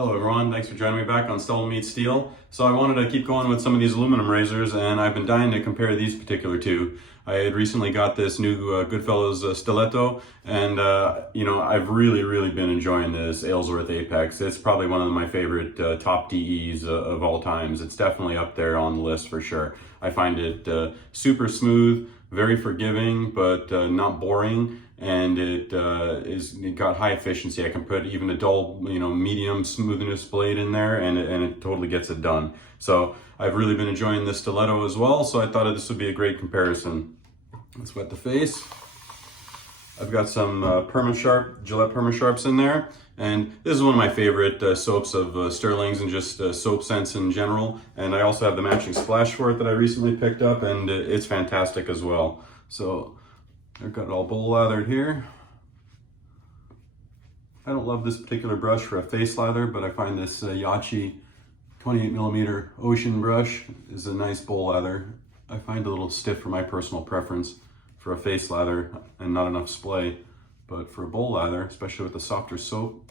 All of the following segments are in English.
Hello everyone, thanks for joining me back on StubbleMeetsSteel. So I wanted to keep going with some of these aluminum razors, and I've been dying to compare these particular two. I had recently got this new Goodfellas Styletto, and I've really been enjoying this Aylsworth Apex. It's probably one of my favorite top DEs of all times. It's definitely up there on the list for sure. I find it super smooth, very forgiving, but not boring. And it got high efficiency. I can put even a dull, medium smoothness blade in there, and it totally gets it done. So I've really been enjoying this stiletto as well. So I thought this would be a great comparison. Let's wet the face. I've got some Gillette Perma-Sharps in there, and this is one of my favorite soaps of Stirling's and just soap scents in general. And I also have the matching splash for it that I recently picked up, and it's fantastic as well. So I've got it all bowl lathered here. I don't love this particular brush for a face lather, but I find this Yaqi 28mm Ocean brush is a nice bowl lather. I find it a little stiff for my personal preference for a face lather and not enough splay, but for a bowl lather, especially with the softer soap,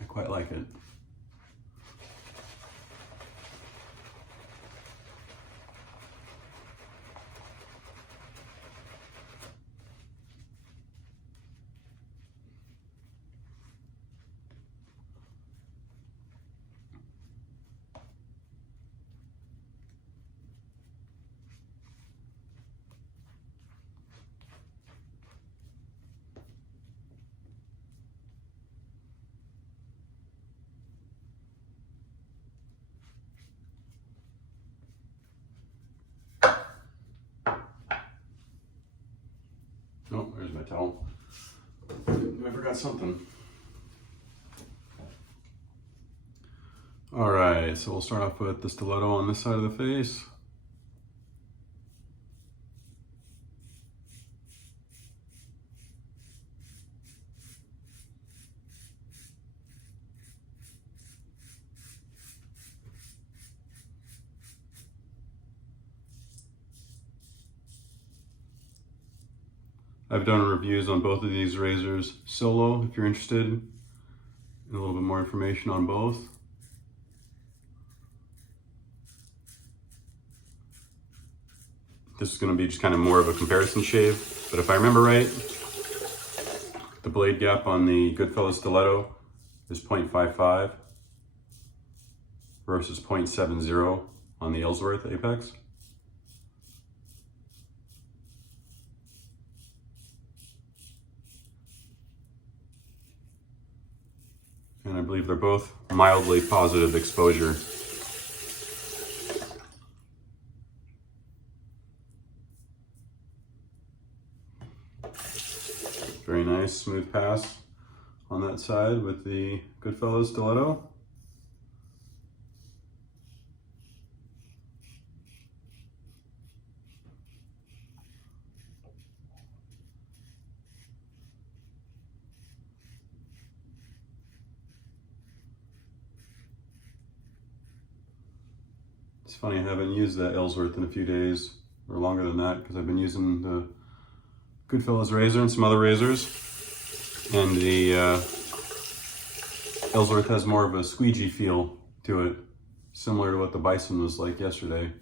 I quite like it. Oh, there's my towel. I forgot something. All right, so we'll start off with the stiletto on this side of the face. I've done reviews on both of these razors solo, if you're interested in a little bit more information on both. This is going to be just kind of more of a comparison shave, but if I remember right, the blade gap on the Goodfellas Styletto is 0.55 versus 0.70 on the Aylsworth Apex. And I believe they're both mildly positive exposure. Very nice, smooth pass on that side with the Goodfellas Styletto. It's funny, I haven't used that Aylsworth in a few days, or longer than that, because I've been using the Goodfellas razor and some other razors. And the Aylsworth has more of a squeegee feel to it, similar to what the Bison was like yesterday.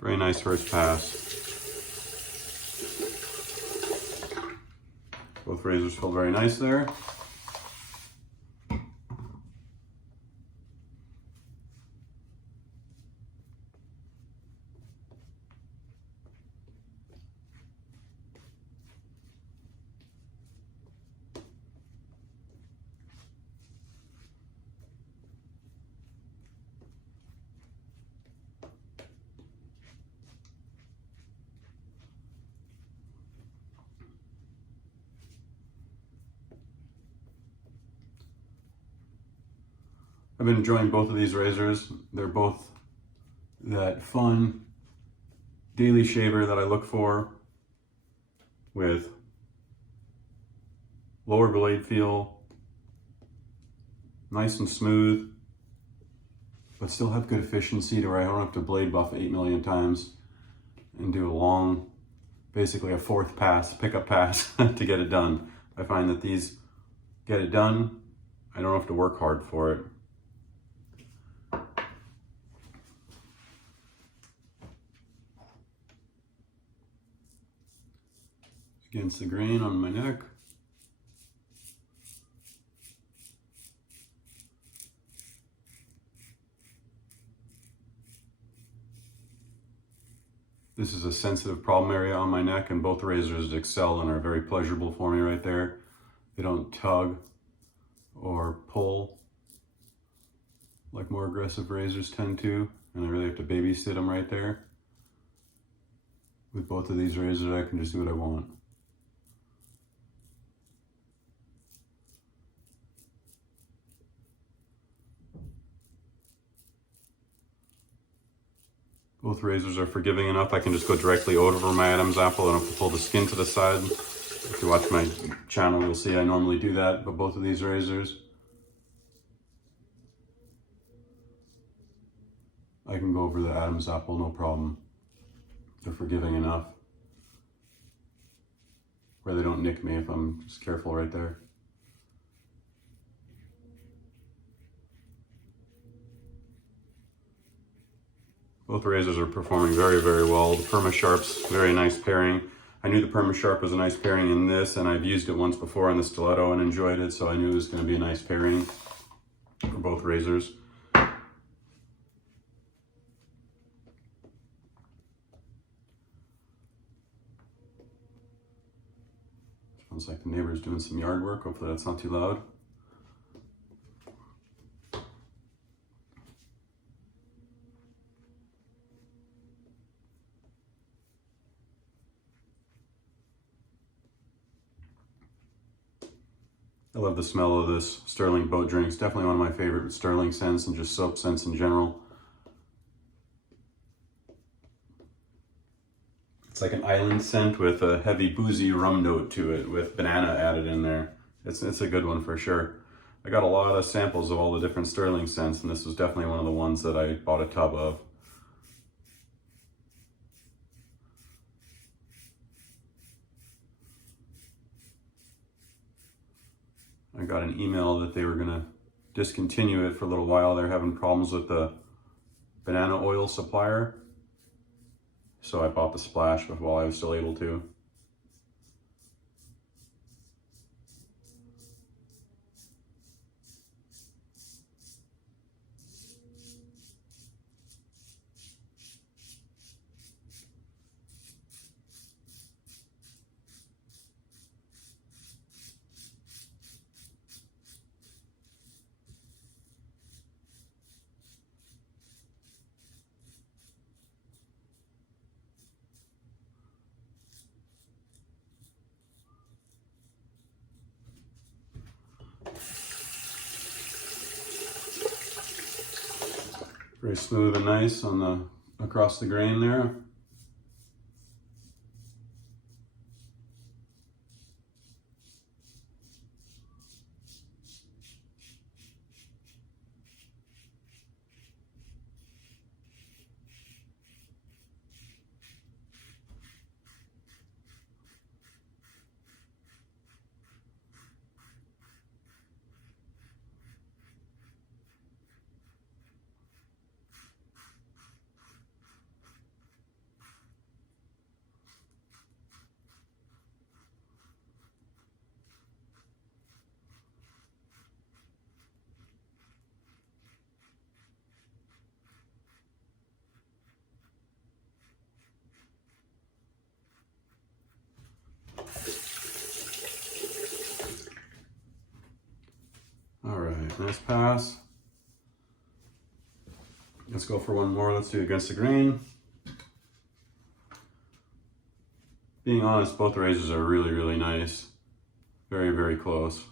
Very nice first pass. Both razors feel very nice there. I've been enjoying both of these razors. They're both that fun daily shaver that I look for with lower blade feel, nice and smooth, but still have good efficiency to where I don't have to blade buff 8 million times and do a long, basically a fourth pass, pickup pass to get it done. I find that these get it done. I don't have to work hard for it. Against the grain on my neck. This is a sensitive problem area on my neck, and both razors excel and are very pleasurable for me right there. They don't tug or pull like more aggressive razors tend to, and I really have to babysit them right there. With both of these razors, I can just do what I want. Both razors are forgiving enough. I can just go directly over my Adam's apple. I don't have to pull the skin to the side. If you watch my channel, you'll see I normally do that, but both of these razors, I can go over the Adam's apple, no problem. They're forgiving enough where they don't nick me if I'm just careful right there. Both razors are performing very, very well. The Perma-Sharp's very nice pairing. I knew the Perma-Sharp was a nice pairing in this, and I've used it once before on the Stiletto and enjoyed it, so I knew it was going to be a nice pairing for both razors. Sounds like the neighbor's doing some yard work. Hopefully that's not too loud. I love the smell of this Stirling boat drink. It's definitely one of my favorite Stirling scents and just soap scents in general. It's like an island scent with a heavy boozy rum note to it with banana added in there. It's a good one for sure. I got a lot of samples of all the different Stirling scents, and this was definitely one of the ones that I bought a tub of. I got an email that they were gonna discontinue it for a little while. They're having problems with the banana oil supplier. So I bought the splash while I was still able to. Very smooth and nice on the across the grain there. All right, nice pass. Let's go for one more. Let's do against the grain. Being honest, both razors are really, really nice. Very, very close.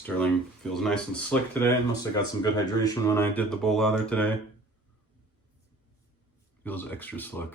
Stirling feels nice and slick today. Must have got some good hydration when I did the bowl lather today. Feels extra slick.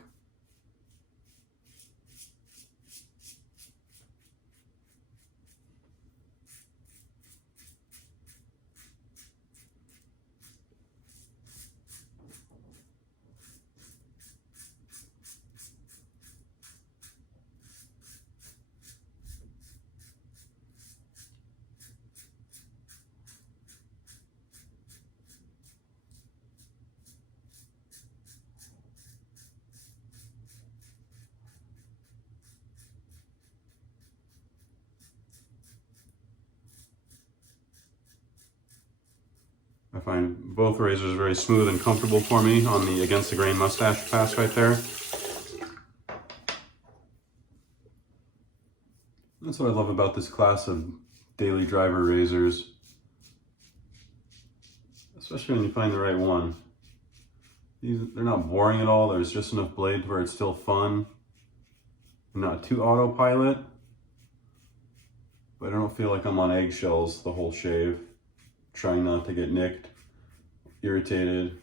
I find both razors very smooth and comfortable for me on the against the grain mustache pass right there. That's what I love about this class of daily driver razors, especially when you find the right one. They're not boring at all. There's just enough blade where it's still fun and not too autopilot, but I don't feel like I'm on eggshells the whole shave, trying not to get nicked, irritated.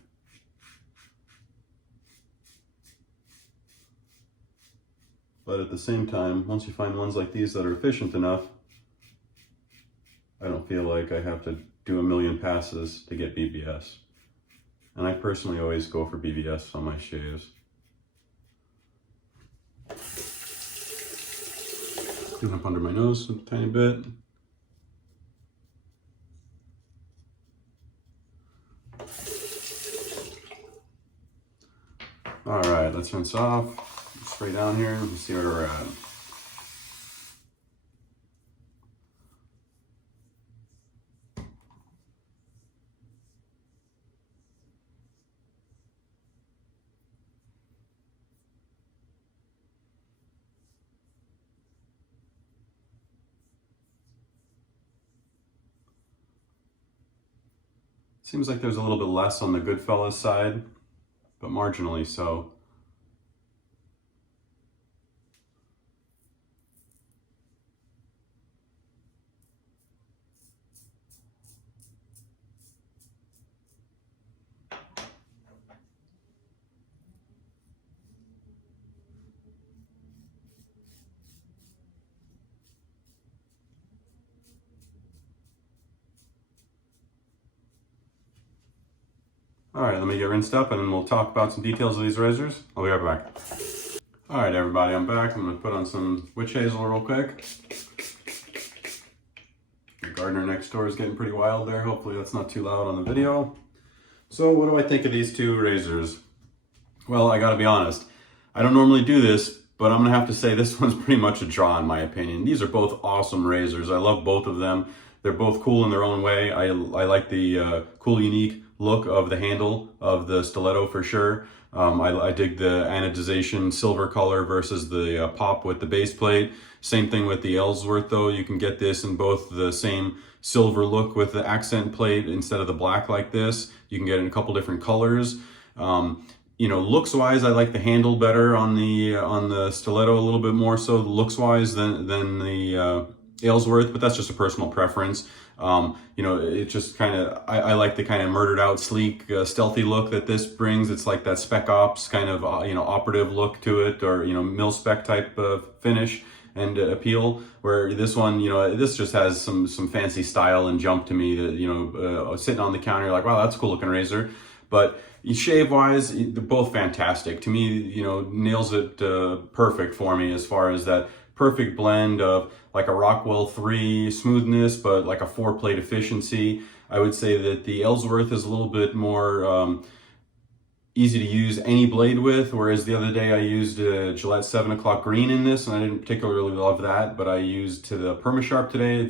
But at the same time, once you find ones like these that are efficient enough, I don't feel like I have to do a million passes to get BBS. And I personally always go for BBS on my shaves. Clean up under my nose a tiny bit. All right, let's rinse off. Straight down here and see where we're at. Seems like there's a little bit less on the Goodfellas side, but marginally so. All right, let me get rinsed up and then we'll talk about some details of these razors. I'll be right back. All right, everybody, I'm back. I'm gonna put on some witch hazel real quick. The gardener next door is getting pretty wild there. Hopefully that's not too loud on the video. So what do I think of these two razors? Well, I gotta be honest. I don't normally do this, but I'm gonna have to say this one's pretty much a draw in my opinion. These are both awesome razors. I love both of them. They're both cool in their own way. I like the cool, unique look of the handle of the stiletto for sure. I dig the anodization silver color versus the pop with the base plate. Same thing with the Aylsworth though. You can get this in both the same silver look with the accent plate instead of the black like this. You can get it in a couple different colors. You know, looks wise, I like the handle better on the stiletto a little bit more so looks wise than the Aylsworth, but that's just a personal preference. You know, it just kind of, I like the kind of murdered out, sleek, stealthy look that this brings. It's like that Spec Ops kind of, you know, operative look to it, or, you know, mil-spec type of finish and appeal, where this one, you know, this just has some fancy style and jump to me that, you know, sitting on the counter, you're like, wow, that's a cool looking razor. But shave wise, they're both fantastic. To me, you know, nails it perfect for me as far as that perfect blend of like a Rockwell 3 smoothness, but like a 4 plate efficiency. I would say that the Aylsworth is a little bit more easy to use any blade with, whereas the other day I used a Gillette 7 o'clock green in this, and I didn't particularly love that, but I used to the Permasharp today,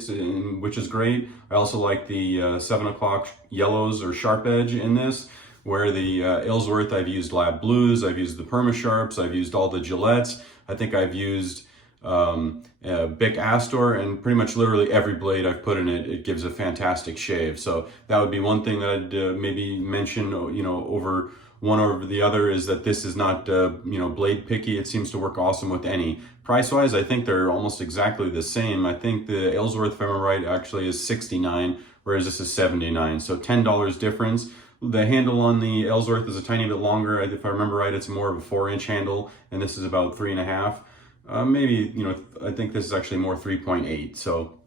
which is great. I also like the 7 o'clock yellows or sharp edge in this, where the Aylsworth I've used Lab Blues, I've used the Permasharps, I've used all the Gillettes. I think I've used Bic Astor, and pretty much literally every blade I've put in it, it gives a fantastic shave. So that would be one thing that I'd maybe mention, you know, over one over the other, is that this is not, you know, blade picky. It seems to work awesome with any. Price-wise, I think they're almost exactly the same. I think the Aylsworth, if I remember right, actually is $69, whereas this is $79, so $10 difference. The handle on the Aylsworth is a tiny bit longer. If I remember right, it's more of a 4-inch handle, and this is about 3.5. Maybe, you know, I think this is actually more 3.8, so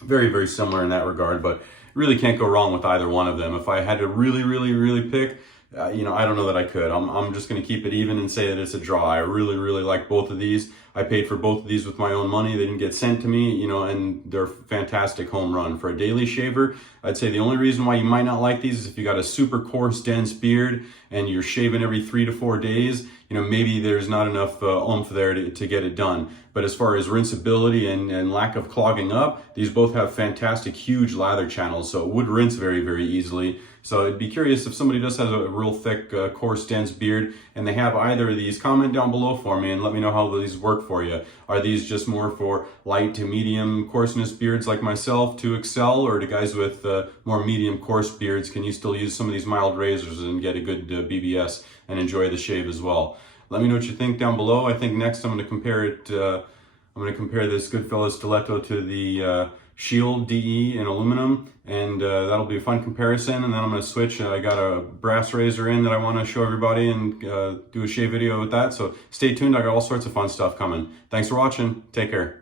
very, very similar in that regard, but really can't go wrong with either one of them. If I had to really pick, you know, I don't know that I could. I'm just going to keep it even and say that it's a draw. I really like both of these. I paid for both of these with my own money. They didn't get sent to me, you know, and they're fantastic home run. For a daily shaver, I'd say the only reason why you might not like these is if you got a super coarse, dense beard and you're shaving every 3 to 4 days, you know, maybe there's not enough oomph there to get it done. But as far as rinsability and lack of clogging up, these both have fantastic, huge lather channels, so it would rinse very easily. So I'd be curious if somebody just has a real thick, coarse, dense beard and they have either of these, comment down below for me and let me know how these work for you. Are these just more for light to medium coarseness beards like myself to excel, or to guys with more medium coarse beards, can you still use some of these mild razors and get a good BBS and enjoy the shave as well? Let me know what you think down below. I think next I'm going to compare it, I'm going to compare this Goodfellas Styletto to the Shield DE in aluminum, and that'll be a fun comparison. And then I'm going to switch. I got a brass razor in that I want to show everybody and do a shave video with that. So stay tuned. I got all sorts of fun stuff coming. Thanks for watching. Take care.